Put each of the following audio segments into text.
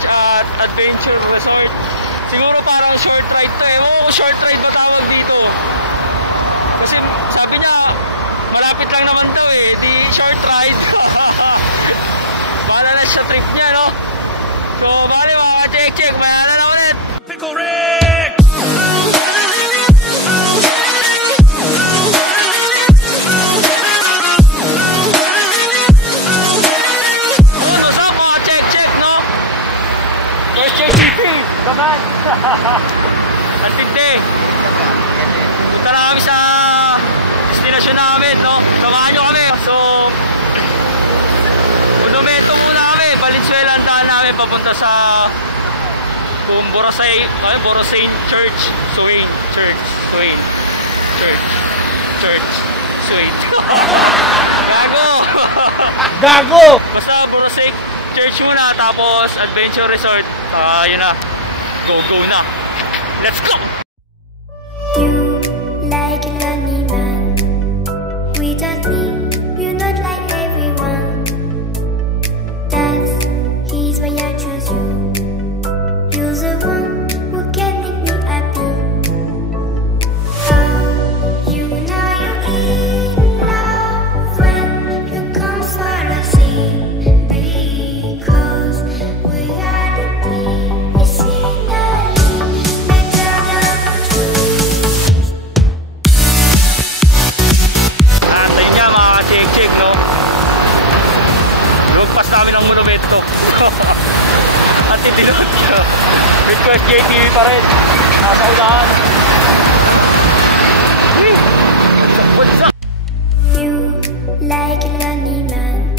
Church at Adventure Resort. Siguro parang short ride to eh. Oo, short ride ba tawag dito? Kasi sabi niya, malapit lang naman daw eh. Di short ride. Bahala na sa trip niya, no? So, bali mga ka-check-check. Mayroon na ulit. Pickle Rick! What's up mga check-check, no? First check city. Daman. Ang tindi. Punta na kami sa destination namin, no? Samahan nyo kami. So, monumento muna kami. Valenzuela ang daan namin papunta sa Borosay Church. Swain. Gago! Basta Borosay Church muna, tapos Adventure Resort. Yun na. Go na. Let's go! You like a lonely man without me, you're not like everyone. That's he's why I choose you. You're the one who can make me happy. Oh, you know you're in love when you come for the sea, because we are the team. It's finally better than dreams. Ayun nga mga ka-check-check, no? Lumagpas namin ang monumento. At tinulog niya. Request JTV pa rin. Nasa unahan. What's up? You like a lonely man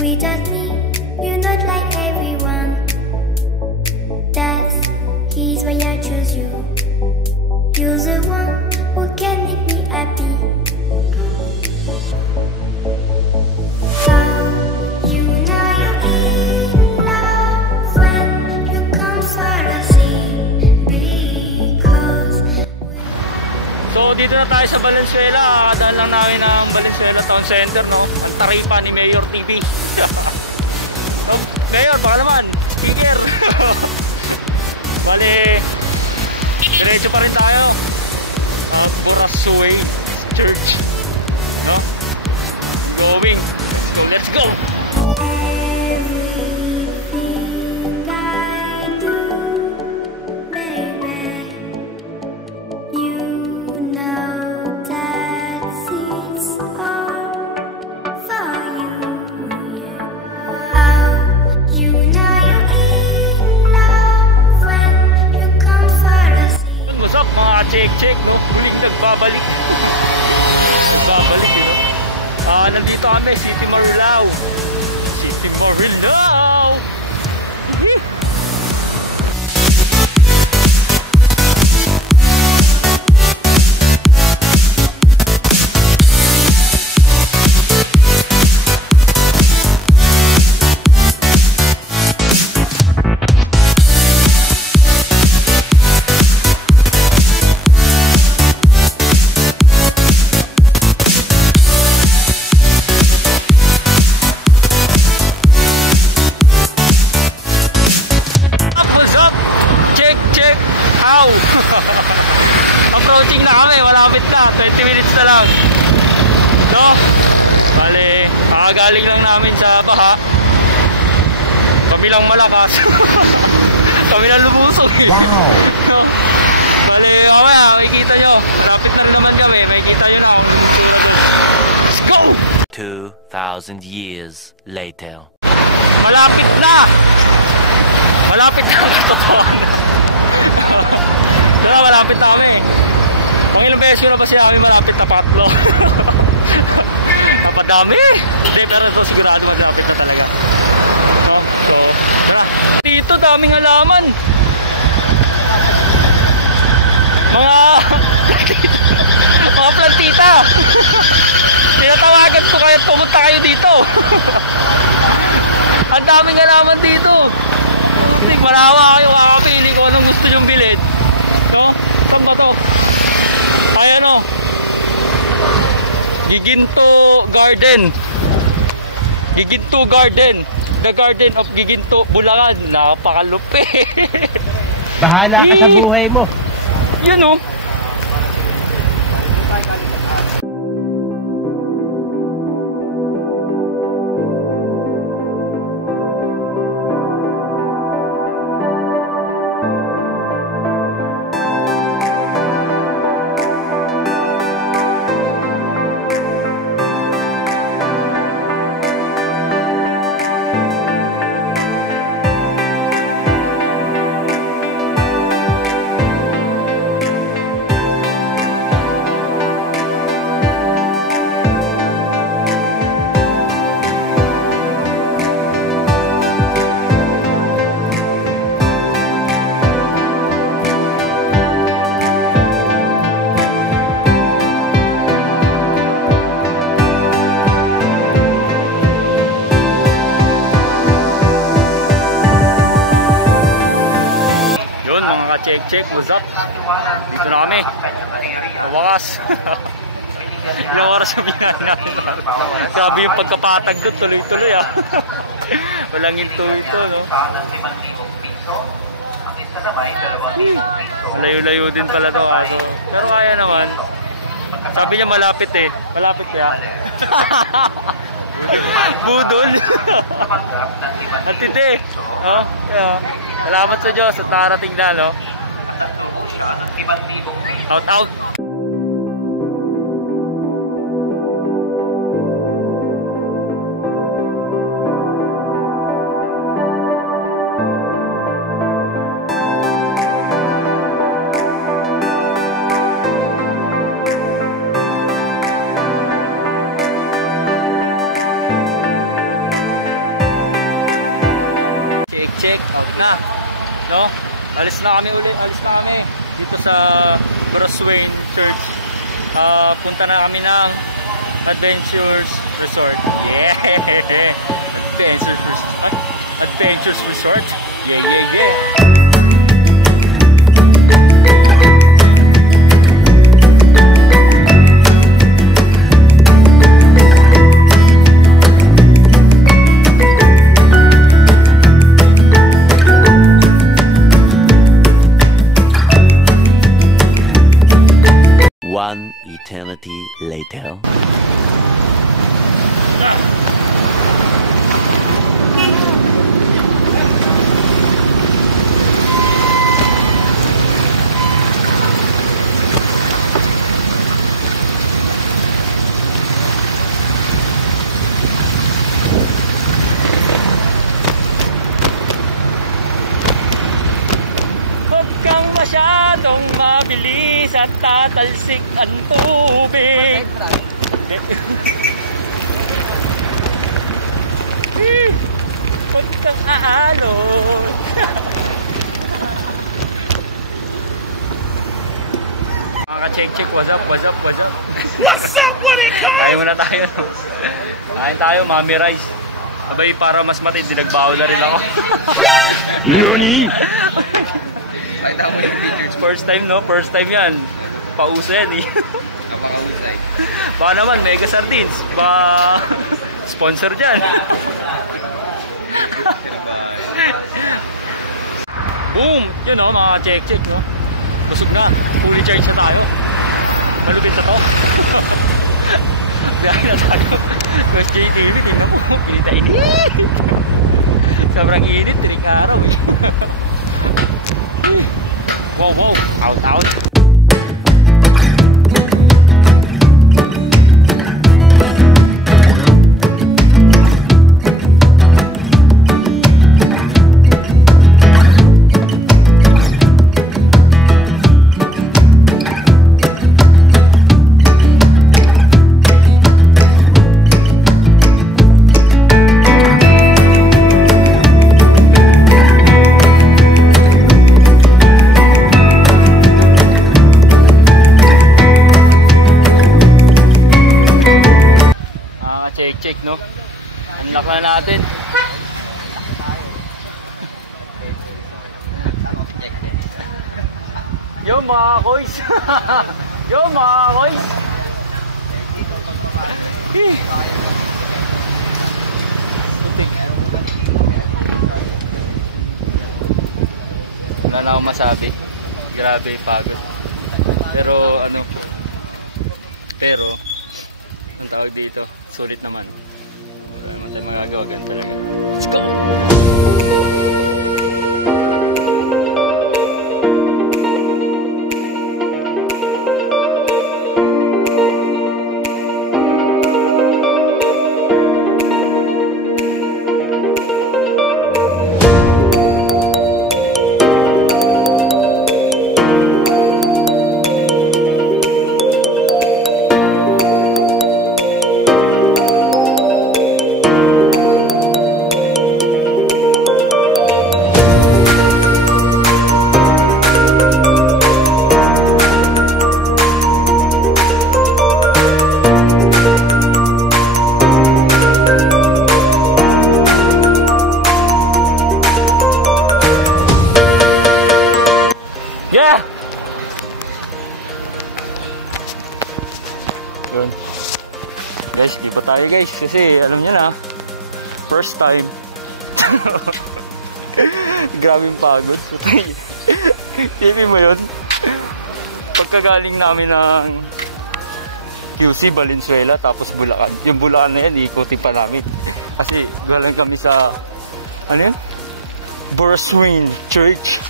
without me, you're not like everyone. That's he's why I choose you. You're the one who can make me happy. Oh, you know you're in love when you come for the sea, because So dito na tayo sa Valenzuela. Kakadaan lang namin ng Valenzuela Town Center, no? Ang taripa ni Mayor TV. So, Mayor, baka naman speaker. Bale, diretso pa rin tayo Borosay Church, no? Going. So let's go. everything I do, baby, you know that it's all for you, yeah. Oh, you know you're in love when you come for the sea. What's up mga check-check, no? Huling nagbabalik, no? Nandito kami, City Marilao. Approaching na kami, malapit na, 20 minutes na lang, no? Bale, kakagaling lang namin sa baha. Kabilang malakas. Kami na lumusog eh. Wow! No? Bale, mamaya, makikita nyo, malapit na rin naman kami, makikita nyo na. Let's go! 2,000 years later. Malapit na! Malapit na ito. Malapit na kami. Ang ilang beses ko na ba siya kami malapit na patlo. Napadami. Hindi, pero ito sigurado malapit na talaga. So, tara. Dito daming halaman. Mga plantita. Tinatawagan ko kayo at pumunta kayo dito. Ang daming halaman dito. Hindi, malawa kayo, kakapili ko anong gusto nyong bilhin. Saan ba to? Ayan o. Giginto Garden. The Garden of Giginto, Bulacan. Napakalupi. Bahala ka sa buhay mo. Yun oh. Check, what's up? Dito na kami. Sa wakas. Ilang oras kami natin. Grabe yung pagkapatag doon. Tuloy-tuloy ah. Walang hinto ito, no? Layo-layo din pala to. Pero kaya naman. Sabi niya malapit eh. Malapit kaya. Budol. Natindi. Oh, kaya. Salamat sa Diyos at nakarating na, no? Out, out! Check, out na. No? Alis na kami ulit, alis na kami dito sa Broswayne Church. Punta na kami ng Adventures Resort. Yeah! Adventures Resort. Yeah, yeah, yeah! One eternity later. Masyadong mabilis at tatalsik ang tubig. Huwag kang aalon. Maka-check-check, what's up, what's up, what's up? What's up, what it comes? Kain muna tayo. Kain tayo, Mami Rice. Abay, para mas matindi, nagbaho na rin ako. NANI? First time, no? First time yan. Pauso yan eh. Baka naman, Mega Sardines. Baka sponsor dyan. Boom! Yun o, mga check-check, no? Busog na. Fully charge na tayo. Malupit na to. Biyahe na tayo. Mas JTV, tingnan mo. Pinita-init. Sobrang init, tiring araw. Wow, wow, out, out. Check, no? Unlock na natin. Yo mga koys. Yo mga koys. wala na akong masabi. Grabe pagod. Pero ano, ang tawag dito, sulit naman. Ano tayo magagawa, ganito lang. Let's go! Yeah! Yun. Guys, di pa tayo guys. Kasi alam niyo na, first time. Grabe yung pagod. Tipin mo yun. Pagkagaling namin ng QC, Valenzuela, tapos Bulacan. Yung Bulacan na yan, iikuti pa namin. Kasi galing kami sa, ano yun? Burswin Church.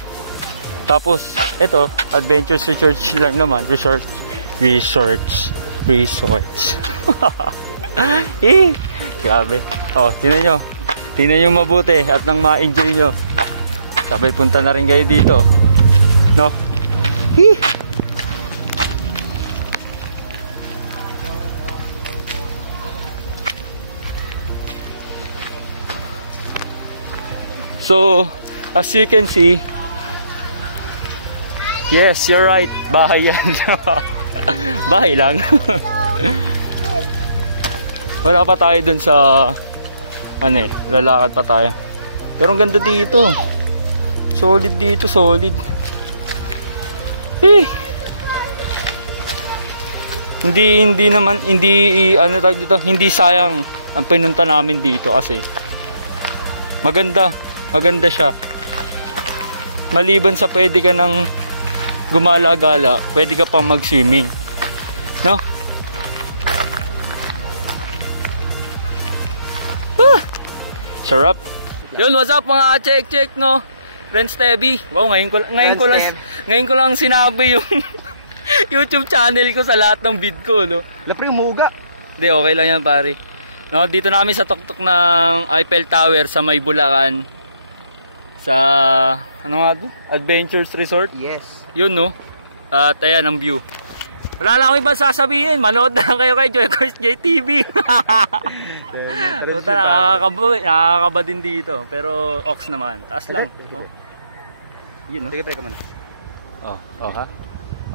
Tapos, ito, Adventures Church lang naman. Resorts. Eh, grabe. Oh, tingnan nyo. Tingnan nyo mabuti at nang ma-enjoy nyo. Sabay punta na rin kayo dito. No? Eh. So, as you can see, yes, you're right. Bahay yan. Bahay lang. Wala pa tayo dun sa ano eh, lalakad pa tayo. Pero ang ganda dito. Solid dito, solid. Hindi naman, ano tawag dito, hindi sayang ang pinunta namin dito kasi maganda siya. Maliban sa pwede ka nang gumala-gala, pwede ka pang mag-swimming. No? Sarap. Yun, what's up mga check, no? Friends Tebi. Wow, ngayon ko lang sinabi yung YouTube channel ko sa lahat ng vid ko, no? Lapre, umuga. Hindi, okay lang yan, pare. No, dito namin sa tuktok ng Eiffel Tower sa May Bulacan. Sa, ano nga ito? Adventures Resort. Yes. Yun, no? At ayan ang view. Wala lang akong ibang sasabihin. Manood na kayo kay Joy Course JTV. Nakakaba din dito. Pero ox naman. Taas lang. Yun, no? Sige, teka muna. Oh, ha?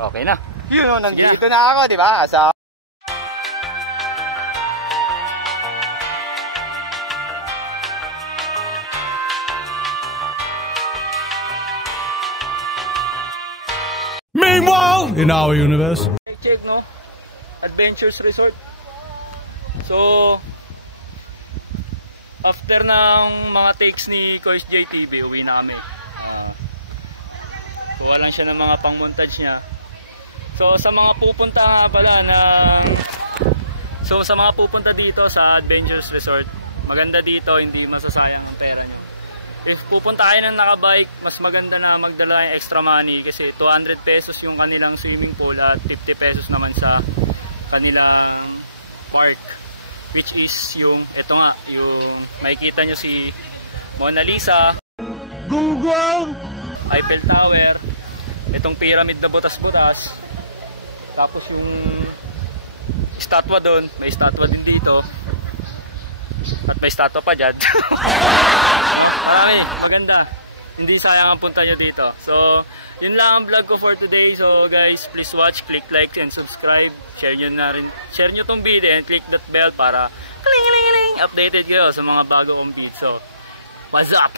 Okay na. Yun, no, nandito na ako, di ba? Sa Meanwhile, in our universe. Check, no? Adventures Resort. So, after ng mga takes ni Coach JTV, uwi na kami. Kuha lang siya ng mga pang-montage niya. So, sa mga pupunta nga pala sa mga pupunta dito sa Adventures Resort, maganda dito, hindi masasayang ang pera niyo. If pupunta kayo ng nakabike, mas maganda na magdala yung extra money kasi 200 pesos yung kanilang swimming pool at 50 pesos naman sa kanilang park. Which is yung, eto nga, yung makikita nyo si Mona Lisa, Gunggong! Eiffel Tower, itong pyramid na butas-butas, tapos yung statwa doon, may statwa din dito, at may statwa pa dyan. Marami, maganda. Hindi sayang ang punta nyo dito. So, yun lang ang vlog ko for today. So guys, please watch, click like and subscribe. Share nyo tong video and click that bell para updated kayo sa mga bago kong video. So, what's up?